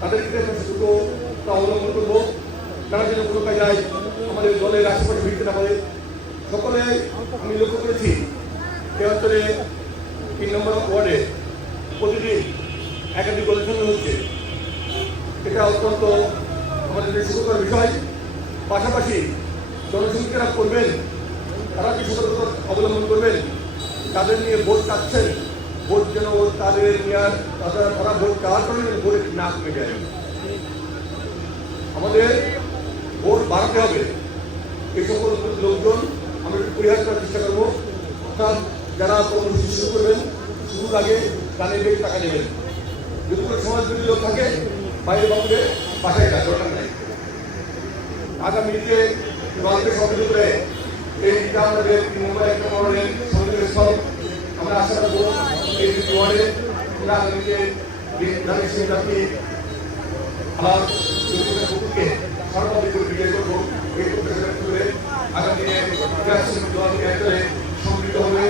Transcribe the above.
তাদের ক্ষেত্রে আমরা সতর্কতা অবলম্বন করবো, তারা যেন কোনো কাজে আমাদের দলের আশেপাশে ভিড়তে না পারে। সকলে আমি লক্ষ্য করেছি এ অঞ্চলে 3 নম্বর ওয়ার্ডে প্রতিদিন একাধিক গণসংযোগ হচ্ছে। এটা অত্যন্ত আমাদের সুখকর বিষয়। পাশাপাশি জনসংখ্যারা করবেন, তারা কি সতর্কতা অবলম্বন করবেন, তাদের নিয়ে ভোট চাচ্ছেন, ভোট যেন তাদের নিয়ে তারা ভোট চাওয়ার কারণে ভোট না কমে যায়। আমাদের ভোট বাড়াতে হবে। এই সকল লোকজন আমরা একটু পরিহার করার চেষ্টা করবো। অর্থাৎ যারা কর্মসূচি শুরু করবেন, শুরুর আগে গানের বেগ টাকা নেবেন। যদি কোনো সমাজবিরোধী লোক থাকে বাইরে বাবুরে বাসায় যায়, দরকার নাই। আগামীতে গল্পে সহযোগী করে এইটা আমাদের 3 নম্বর 1 নম্বরের সহযোগী স্থল। আমরা আশা রাখবো এই ওয়ার্ডে আমরা আগামীতে ধানের সিং জাতি আবার কুকুরকে সর্বাধিক করে বিজয় করবো। এই প্রত্যাশা করে আগামী দিনে সমৃদ্ধ হবে।